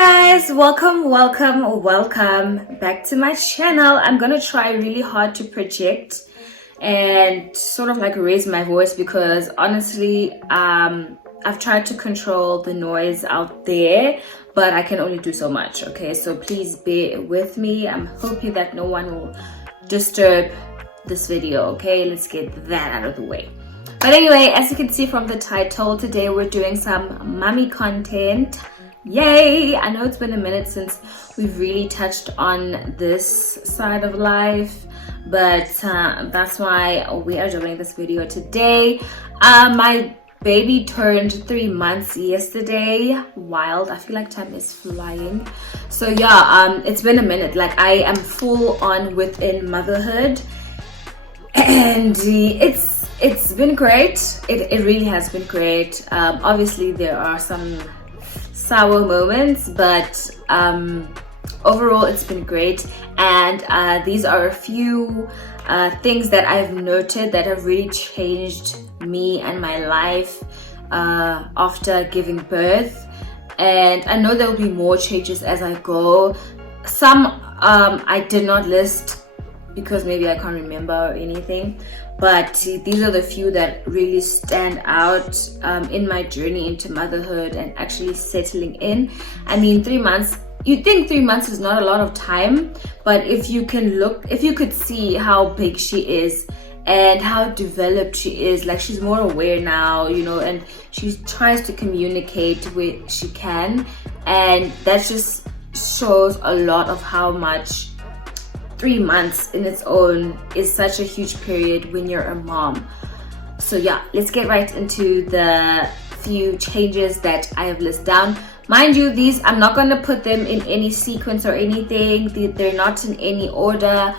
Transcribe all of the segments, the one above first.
Guys, welcome back to my channel. I'm gonna try really hard to project and sort of like raise my voice because honestly I've tried to control the noise out there, but I can only do so much. Okay, so please bear with me. I'm hoping that no one will disturb this video. Okay, let's get that out of the way. But anyway, as you can see from the title, today we're doing some mommy content. Yay! I know it's been a minute since we've really touched on this side of life, but that's why we are doing this video today. My baby turned 3 months yesterday. Wild. I feel like time is flying. So yeah, it's been a minute. Like, I am full on within motherhood, and it's been great. It really has been great. Obviously there are some sour moments, but overall it's been great. And these are a few things that I've noted that have really changed me and my life after giving birth. And I know there will be more changes as I go. Some I did not list because maybe I can't remember or anything, but these are the few that really stand out in my journey into motherhood and actually settling in. I mean, 3 months, you'd think 3 months is not a lot of time, but if you could see how big she is and how developed she is, like, she's more aware now, you know, and she tries to communicate where she can, and that just shows a lot of how much 3 months in its own is such a huge period when you're a mom. So yeah, let's get right into the few changes that I have listed down. Mind you, these, I'm not going to put them in any sequence or anything. They're not in any order.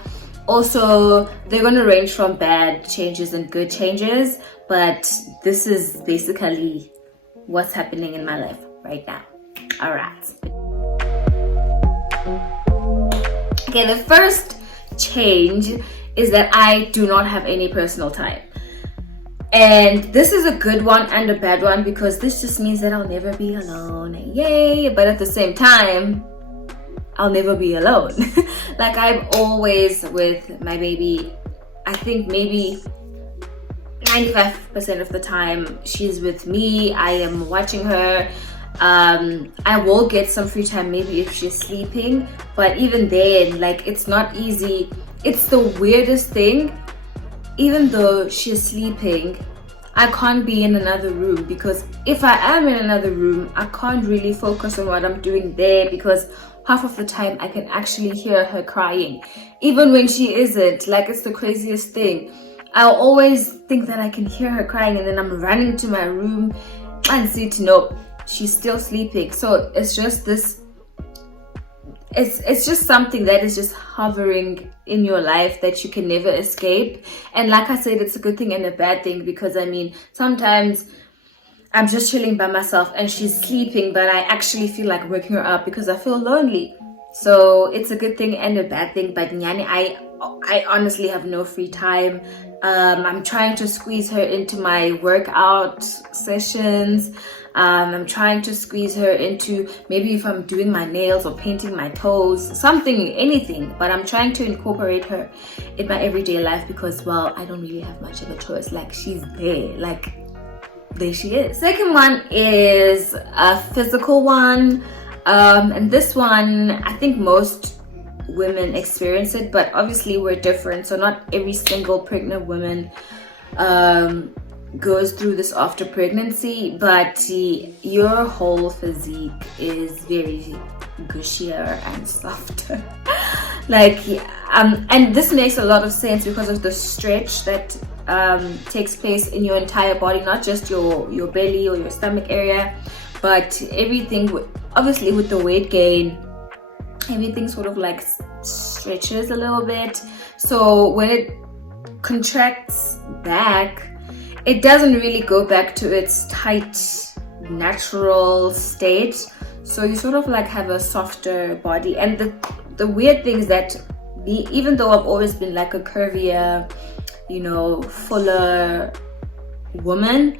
Also, they're going to range from bad changes and good changes, but this is basically what's happening in my life right now. All right. Okay, the first change is that I do not have any personal time. And this is a good one and a bad one because this just means that I'll never be alone. Yay! But at the same time, I'll never be alone. Like, I'm always with my baby. I think maybe 95% of the time she's with me. I am watching her. I will get some free time maybe if she's sleeping, but even then, like, it's not easy. It's the weirdest thing. Even though she's sleeping, I can't be in another room, because if I am in another room, I can't really focus on what I'm doing there, because half of the time I can actually hear her crying, even when she isn't. Like, it's the craziest thing. I'll always think that I can hear her crying, and then I'm running to my room and see to know she's still sleeping. So it's just this, it's just something that is just hovering in your life that you can never escape. And like I said, it's a good thing and a bad thing, because I mean, sometimes I'm just chilling by myself and she's sleeping, but I actually feel like waking her up because I feel lonely. So it's a good thing and a bad thing. But Nyani, I honestly have no free time. I'm trying to squeeze her into my workout sessions. I'm trying to squeeze her into, maybe if I'm doing my nails or painting my toes, something, anything, but I'm trying to incorporate her in my everyday life because, well, I don't really have much of a choice. Like, she's there, like, there she is. Second one is a physical one, and this one, I think most women experience it, but obviously we're different, so not every single pregnant woman goes through this after pregnancy, but your whole physique is very gushier and softer. Like, and this makes a lot of sense because of the stretch that takes place in your entire body, not just your belly or your stomach area, but everything. Obviously with the weight gain, everything sort of like stretches a little bit, so when it contracts back, it doesn't really go back to its tight natural state, so you sort of like have a softer body. And the weird thing is that even though I've always been like a curvier, you know, fuller woman,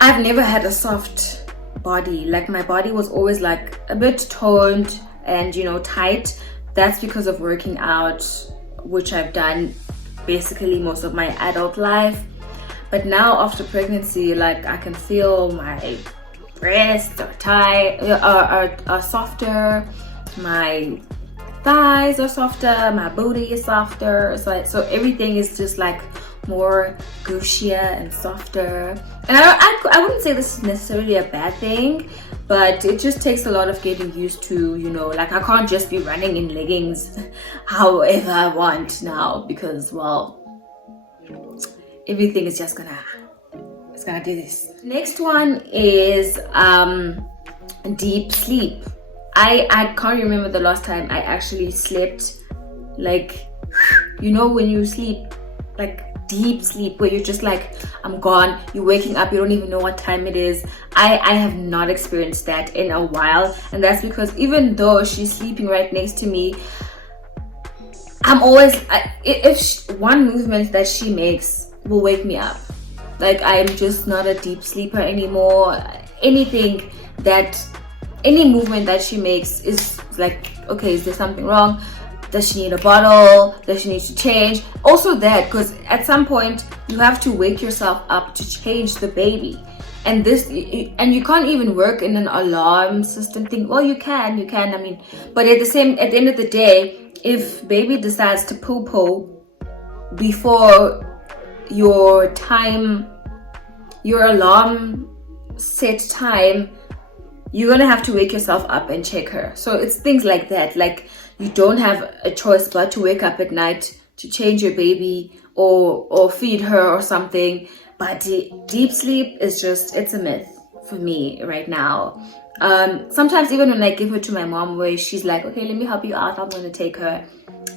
I've never had a soft body. Like my body was always like a bit toned and, you know, tight. That's because of working out, which I've done basically most of my adult life. But now after pregnancy, like I can feel my breasts are tight, are softer, my thighs are softer, my booty is softer. So everything is just like more gushier and softer. And I wouldn't say this is necessarily a bad thing, but it just takes a lot of getting used to, you know, like I can't just be running in leggings however I want now, because, well, everything is just gonna do this. Next one is deep sleep. I can't remember the last time I actually slept, like, you know, when you sleep like deep sleep where you're just like, I'm gone, you're waking up, you don't even know what time it is. I have not experienced that in a while, and that's because even though she's sleeping right next to me, I'm always, one movement that she makes will wake me up. Like I'm just not a deep sleeper anymore. Any movement that she makes is like, okay, is there something wrong? Does she need a bottle? Does she need to change? Also that, because at some point you have to wake yourself up to change the baby. And you can't even work in an alarm system thing. Well, you can, I mean, but at the end of the day, if baby decides to poo before your alarm set time, you're gonna have to wake yourself up and check her. So it's things like that. Like you don't have a choice but to wake up at night to change your baby or feed her or something. But deep sleep is just, it's a myth for me right now. Sometimes even when I give her to my mom, where she's like, okay, let me help you out, I'm gonna take her.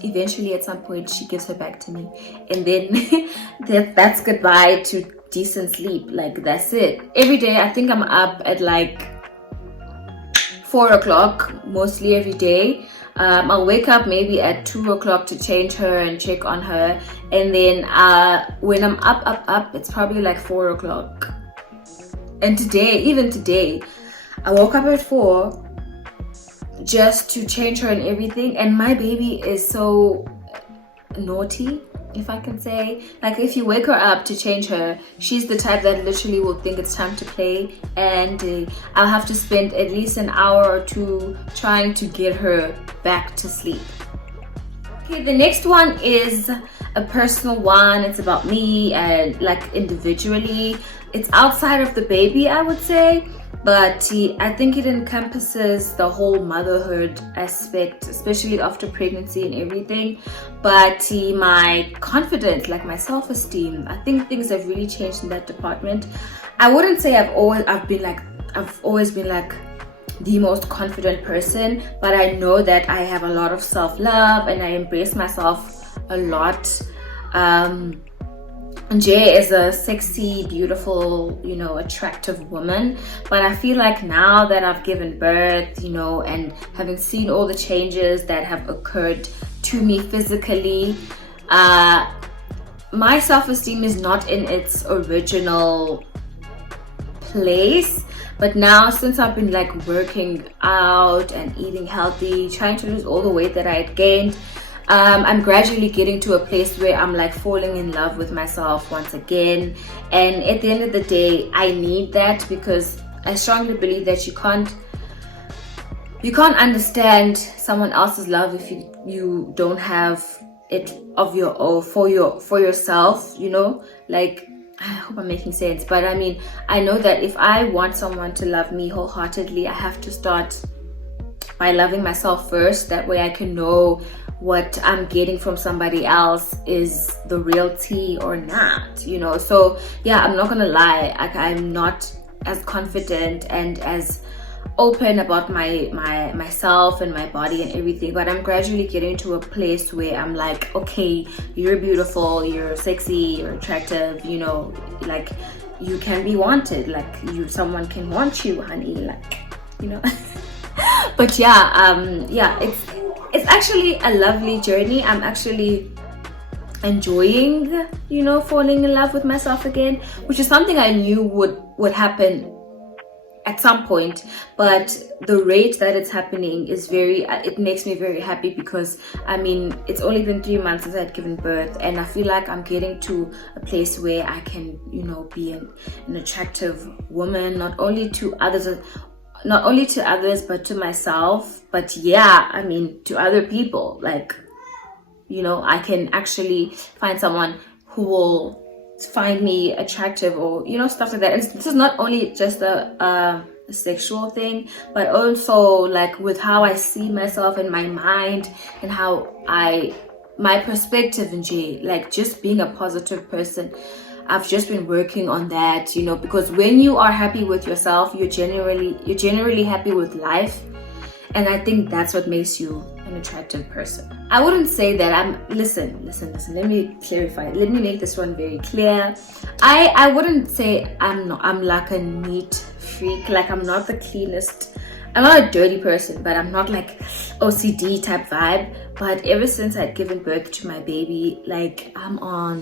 Eventually at some point she gives her back to me, and then that's goodbye to decent sleep. Like that's it. Every day I think I'm up at like 4 o'clock mostly every day. I'll wake up maybe at 2 o'clock to change her and check on her, and then when I'm up, it's probably like 4 o'clock. And even today I woke up at 4 just to change her and everything, and my baby is so naughty, if I can say. Like if you wake her up to change her, she's the type that literally will think it's time to play, and I'll have to spend at least an hour or two trying to get her back to sleep. Okay, the next one is a personal one. It's about me and like individually. It's outside of the baby, I would say, but I think it encompasses the whole motherhood aspect, especially after pregnancy and everything. But my confidence, like my self-esteem, I think things have really changed in that department. I wouldn't say I've always been like the most confident person, but I know that I have a lot of self-love and I embrace myself a lot. Jay is a sexy, beautiful, you know, attractive woman, but I feel like now that I've given birth, you know, and having seen all the changes that have occurred to me physically, my self-esteem is not in its original place. But now, since I've been like working out and eating healthy, trying to lose all the weight that I had gained, I'm gradually getting to a place where I'm like falling in love with myself once again. And at the end of the day, I need that, because I strongly believe that you can't understand someone else's love if you don't have it of your own for yourself, you know. Like, I hope I'm making sense, but I mean, I know that if I want someone to love me wholeheartedly, I have to start by loving myself first. That way I can know what I'm getting from somebody else is the real tea or not, you know. So yeah, I'm not gonna lie, like I'm not as confident and as open about myself and my body and everything, but I'm gradually getting to a place where I'm like, okay, you're beautiful, you're sexy, you're attractive, you know, like you can be wanted, like someone can want you, honey, like, you know. But yeah, it's actually a lovely journey. I'm actually enjoying, you know, falling in love with myself again, which is something I knew would happen at some point, but the rate that it's happening is it makes me very happy, because I mean, it's only been 3 months since I'd given birth, and I feel like I'm getting to a place where I can, you know, be an attractive woman, not only to others, but to myself. But yeah, I mean, to other people, like, you know, I can actually find someone who will find me attractive, or, you know, stuff like that. And this is not only just a sexual thing, but also like with how I see myself in my mind, and how my perspective in J, like just being a positive person. I've just been working on that, you know, because when you are happy with yourself, you're generally happy with life. And I think that's what makes you an attractive person. I wouldn't say that listen, let me clarify. Let me make this one very clear. I wouldn't say I'm like a neat freak. Like, I'm not the cleanest. I'm not a dirty person, but I'm not like OCD type vibe. But ever since I'd given birth to my baby, like, I'm a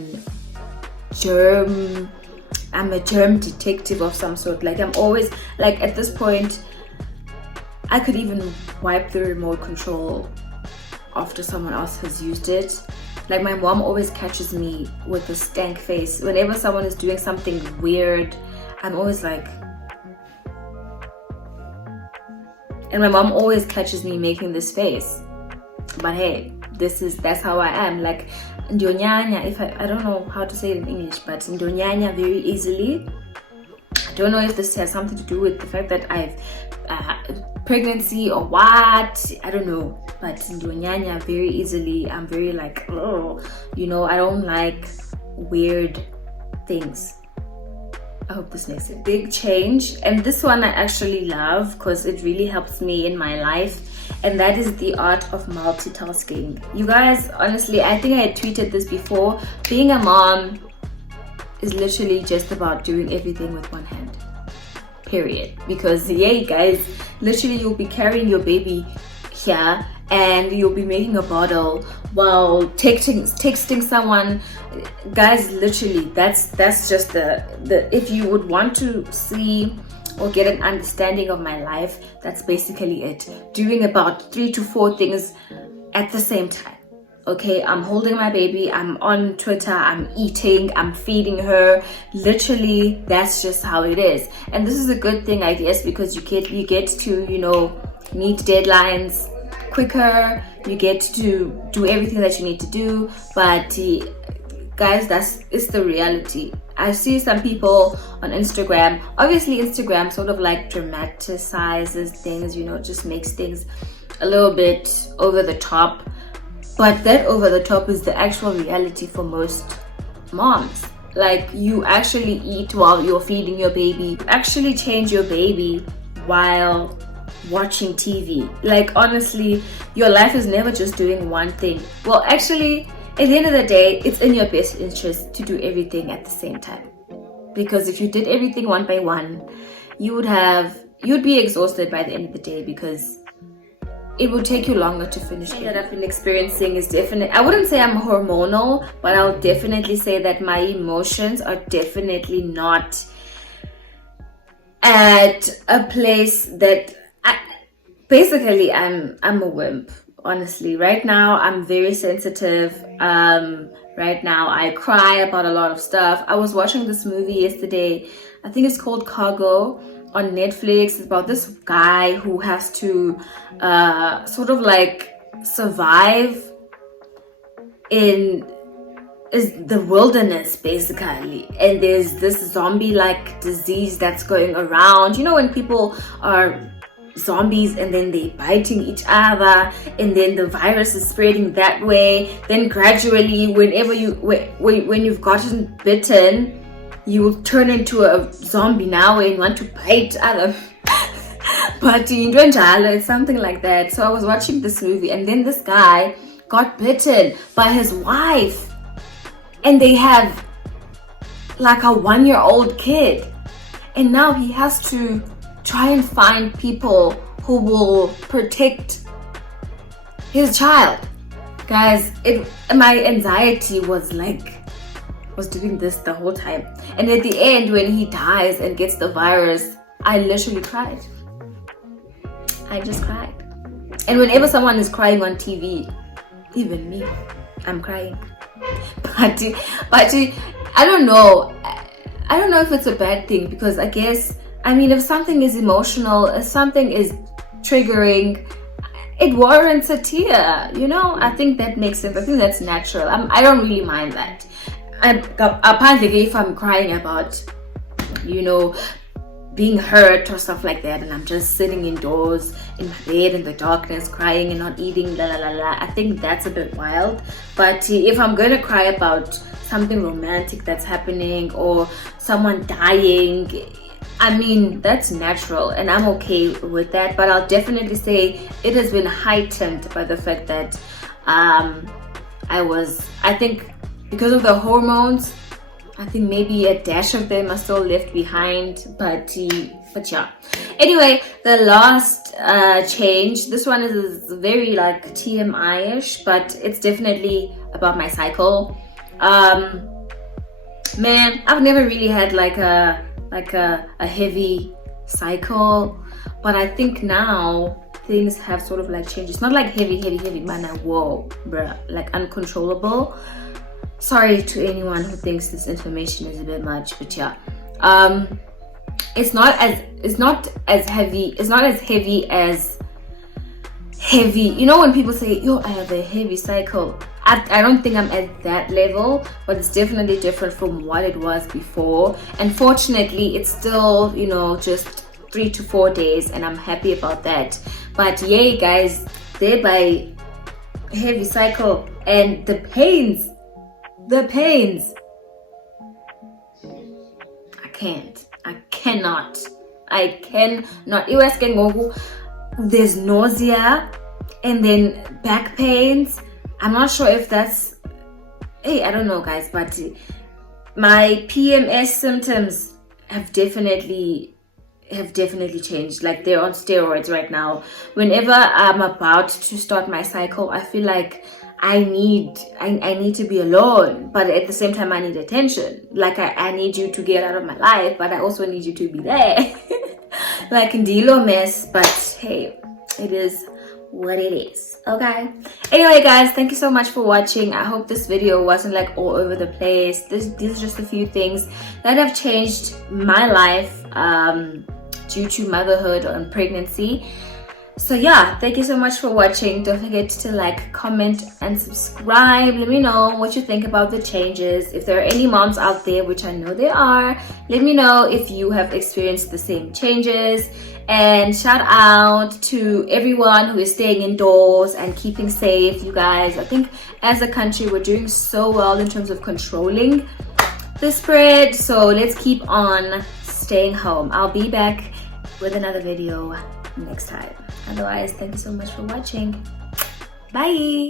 germ detective of some sort. Like, I'm always, like, at this point, I could even wipe the remote control after someone else has used it. Like, my mom always catches me with a stank face. Whenever someone is doing something weird, I'm always like... And my mom always catches me making this face. But hey, that's how I am. Like, ndonyanya, I don't know how to say it in English, but ndonyanya very easily. I don't know if this has something to do with the fact that I've pregnancy or what, I don't know, but ndonyanya very easily. I'm very like, oh, you know, I don't like weird things. I hope this makes a big change. And this one I actually love because it really helps me in my life, and that is the art of multitasking. You guys, honestly, I think I had tweeted this before. Being a mom is literally just about doing everything with one hand, period. Because yeah, you guys, literally you'll be carrying your baby here and you'll be making a bottle while texting someone. Guys, literally that's just the if you would want to see or get an understanding of my life, that's basically it. Doing about 3 to 4 things at the same time. Okay, I'm holding my baby, I'm on Twitter, I'm eating, I'm feeding her. Literally, that's just how it is. And this is a good thing, I guess, because you get to, you know, meet deadlines quicker. You get to do everything that you need to do. But guys, it's the reality. I see some people on Instagram. Obviously, Instagram sort of like dramatizes things, you know, just makes things a little bit over the top. But that over the top is the actual reality for most moms. Like, you actually eat while you're feeding your baby. You actually change your baby while watching TV. Like, honestly, your life is never just doing one thing. Well, actually, at the end of the day, it's in your best interest to do everything at the same time. Because if you did everything one by one, you'd be exhausted by the end of the day, because it will take you longer to finish. What I've been experiencing is definitely, I wouldn't say I'm hormonal, but I'll definitely say that my emotions are definitely not at a place that basically I'm a wimp. Honestly, right now I'm very sensitive. Right now I cry about a lot of stuff. I was watching this movie yesterday. I think it's called Cargo on Netflix. It's about this guy who has to sort of like survive in the wilderness, basically. And there's this zombie-like disease that's going around. You know, when people are zombies and then they biting each other, and then the virus is spreading that way. Then gradually, when you've gotten bitten, you will turn into a zombie now and want to bite other. But it's something like that. So I was watching this movie, and then this guy got bitten by his wife, and they have like a 1-year-old kid, and now he has to try and find people who will protect his child. Guys, my anxiety was doing this the whole time. And at the end, when he dies and gets the virus, I literally cried. I just cried. And whenever someone is crying on TV, even me, I'm crying. But I don't know. I don't know if it's a bad thing, because I guess, I mean, if something is emotional, if something is triggering, it warrants a tear, you know? I think that makes sense. I think that's natural. I don't really mind that. Apparently, if I'm crying about, you know, being hurt or stuff like that, and I'm just sitting indoors in my bed in the darkness crying and not eating, la la la la, I think that's a bit wild. But if I'm gonna cry about something romantic that's happening or someone dying, I mean, that's natural and I'm okay with that. But I'll definitely say it has been heightened by the fact that I think because of the hormones, I think maybe a dash of them are still left behind, but yeah. Anyway, the last change, this one is very like TMI-ish, but it's definitely about my cycle. Man, I've never really had like a heavy cycle, but I think now things have sort of like changed. It's not like heavy, man, whoa, bruh, like uncontrollable. Sorry to anyone who thinks this information is a bit much, but yeah, it's not as heavy as heavy. You know when people say, yo, I have a heavy cycle, I don't think I'm at that level, but it's definitely different from what it was before. And fortunately, it's still, you know, just 3 to 4 days, and I'm happy about that. But yay, guys, thereby heavy cycle and the pains. I cannot. There's nausea and then back pains. I'm not sure if that's, hey, I don't know, guys, but my PMS symptoms have definitely changed. Like, they're on steroids right now. Whenever I'm about to start my cycle, I feel like I need to be alone, but at the same time I need attention. Like, I need you to get out of my life, but I also need you to be there. Like Ndilo mess, but hey, it is what it is. Okay, anyway guys, thank you so much for watching. I hope this video wasn't like all over the place. These are just a few things that have changed my life due to motherhood and pregnancy. So yeah, thank you so much for watching. Don't forget to like, comment and subscribe. Let me know what you think about the changes. If there are any moms out there, which I know there are, let me know if you have experienced the same changes. And shout out to everyone who is staying indoors and keeping safe. You guys, I think as a country we're doing so well in terms of controlling the spread, so let's keep on staying home. I'll be back with another video next time. Otherwise, thank you so much for watching. Bye.